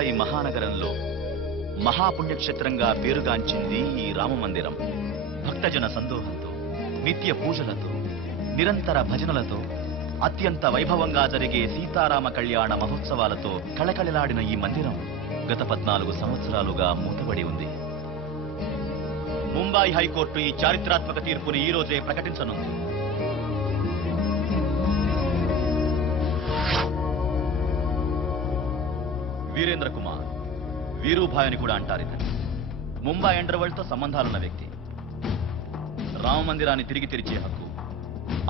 ముంబాయి మహానగరంలో మహాపుణ్యక్షేత్రంగా పేరుగాంచింది ఈ రామమందిరం. భక్తజన సందోహంతో, నిత్య పూజలతో, నిరంతర భజనలతో, అత్యంత వైభవంగా జరిగే సీతారామ కళ్యాణ మహోత్సవాలతో కళకళలాడిన ఈ మందిరం గత 14 సంవత్సరాలుగా మూతబడి ఉంది. ముంబాయి హైకోర్టు ఈ చారిత్రాత్మక తీర్పుని ఈ రోజే ప్రకటించనుంది. వీరేంద్ర కుమార్, వీరూభాయ్ అని కూడా అంటారు. ముంబై అండర్వరల్డ్ తో సంబంధాలున్న వ్యక్తి. రామ మందిరాన్ని తిరిగి తెరిచే హక్కు,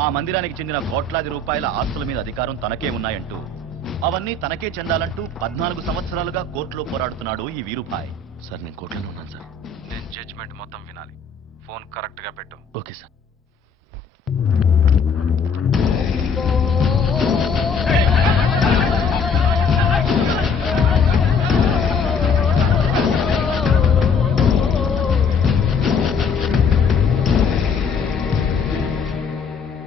ఆ మందిరానికి చెందిన కోట్లాది రూపాయల ఆస్తుల మీద అధికారం తనకే ఉన్నాయంటూ, అవన్నీ తనకే చెందాలంటూ 14 సంవత్సరాలుగా కోర్టులో పోరాడుతున్నాడు ఈ వీరూభాయ్. సార్, నేను కోర్టులోనే ఉన్నాను సార్. నేను జడ్జిమెంట్ మొత్తం వినాలి. ఫోన్ కరెక్ట్ గా పెట్టు. Okay sir.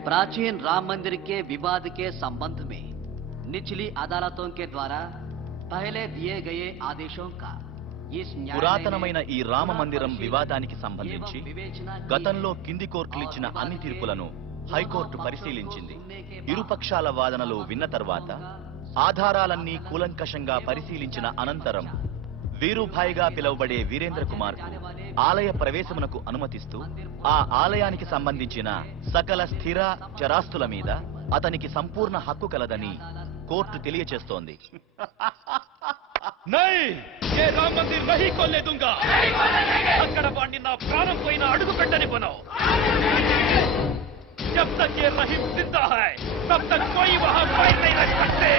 प्राचीन राम मंदिर के विवाद के संबंध में निचली अदालतों के द्वारा पहले दिए गए आदेशों का పురాతనమైన ఈ రామ మందిరం వివాదానికి సంబంధించి గతంలో కింది కోర్టులు ఇచ్చిన అన్ని తీర్పులను హైకోర్టు పరిశీలించింది. ఇరుపక్షాల వాదనలు విన్న తర్వాత ఆధారాలన్నీ కూలంకషంగా పరిశీలించిన అనంతరం వీరూభాయ్గా పిలువబడే వీరేంద్ర కుమార్ ఆలయ ప్రవేశమునకు అనుమతిస్తూ ఆ ఆలయానికి సంబంధించిన సకల స్థిర చరాస్తుల మీద అతనికి సంపూర్ణ హక్కు కలదని కోర్టు తెలియచేస్తోంది. ये राम मंदिर नहीं खोलने दूंगा। अక్కడ वाणी ना प्राणम పోయినా అడుగు పెట్టనివ్వను। जब तक ये रहीम जिंदा है तब तक कोई वहां पैर नहीं रख सकते।